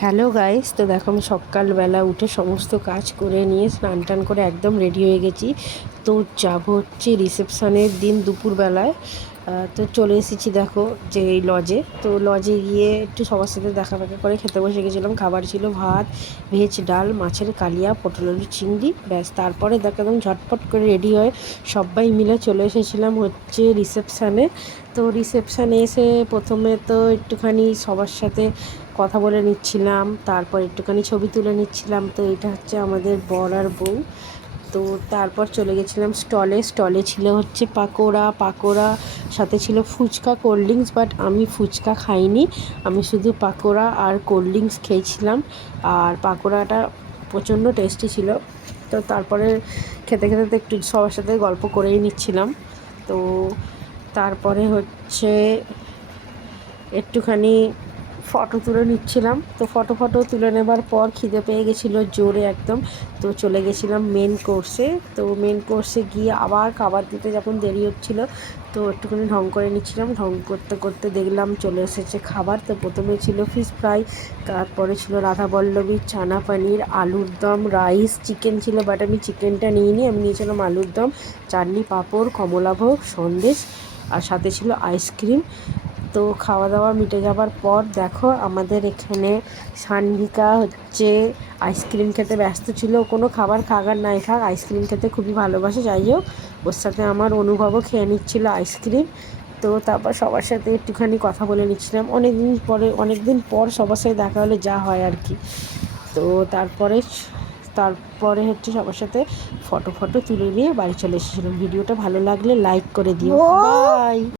Hello guys, তো দেখো আমি সকালবেলা উঠে সমস্ত কাজ করে নিয়ে স্নান টান করে একদম রেডি হয়ে গেছি। তো যাবো হচ্ছে রিসেপশনের দিন দুপুরবেলায়। তো চলে এসেছি দেখো যে এই লজে। তো লজে গিয়ে একটু সবার সাথে দেখা ফাঁকা করে খেতে বসে গেছিলাম। খাবার ছিল ভাত, ভেজ ডাল, মাছের কালিয়া, পটল আলু চিংড়ি, ব্যাস। তারপরে দেখো একদম ঝটপট করে রেডি হয়ে সবাই মিলে চলে এসেছিলাম হচ্ছে রিসেপশানে। তো রিসেপশানে এসে প্রথমে তো একটুখানি সবার সাথে কথা বলে নিচ্ছিলাম, তারপর একটুখানি ছবি তুলে নিচ্ছিলাম। তো এটা হচ্ছে আমাদের বর আর বউ। তো তারপর চলে গেছিলাম স্টলে ছিল হচ্ছে পাকোড়া সাথে ছিল ফুচকা, কোল্ড ড্রিঙ্কস। বাট আমি ফুচকা খাইনি, আমি শুধু পাকোড়া আর কোল্ড ড্রিঙ্কস খেয়েছিলাম। আর পাকোড়াটা প্রচণ্ড টেস্টি ছিল। তো তারপরে খেতে খেতে তো একটু সবার সাথে গল্প করেই নিচ্ছিলাম। তো তারপরে হচ্ছে একটুখানি ফটো তুলে নিচ্ছিলাম। তো ফটো তুলে নেবার পর খিদে পেয়ে গেছিলো জোরে একদম। তো চলে গেছিলাম মেন কোর্সে। তো মেন কোর্সে গিয়ে আবার খাবার দিতে যখন দেরি হচ্ছিলো, তো একটুখানি ঢং করে নিচ্ছিলাম। ঢং করতে করতে দেখলাম চলে এসেছে খাবার। তো প্রথমে ছিল ফিশ ফ্রাই, তারপরে ছিল রাধাবল্লভী, চানা পনির, আলুর দম, রাইস, চিকেন ছিল। বাট আমি চিকেনটা নিইনি, আমি নিয়েছিলাম আলুর দম, চাটনি, পাঁপড়, কমলাভোগ, সন্দেশ, আর সাথে ছিল আইসক্রিম। তো খাওয়া দাওয়া মিটে যাবার পর দেখো আমাদের এখানে সানভিকা হচ্ছে আইসক্রিম খেতে ব্যস্ত ছিল। কোনো খাবার খাক আর নাই খাক, আইসক্রিম খেতে খুবই ভালোবাসে। যাই হোক, ওর সাথে আমার অনুভবও খেয়ে নিচ্ছিল আইসক্রিম। তো তারপর সবার সাথে একটুখানি কথা বলে নিচ্ছিলাম। অনেক দিন পর সবার সাথে দেখা হলে যা হয় আর কি। তো তারপরে হচ্ছে সবার সাথে ফটো তুলে নিয়ে বাড়ি চলে এসেছিলাম। ভিডিওটা ভালো লাগলে লাইক করে দিও। বাই।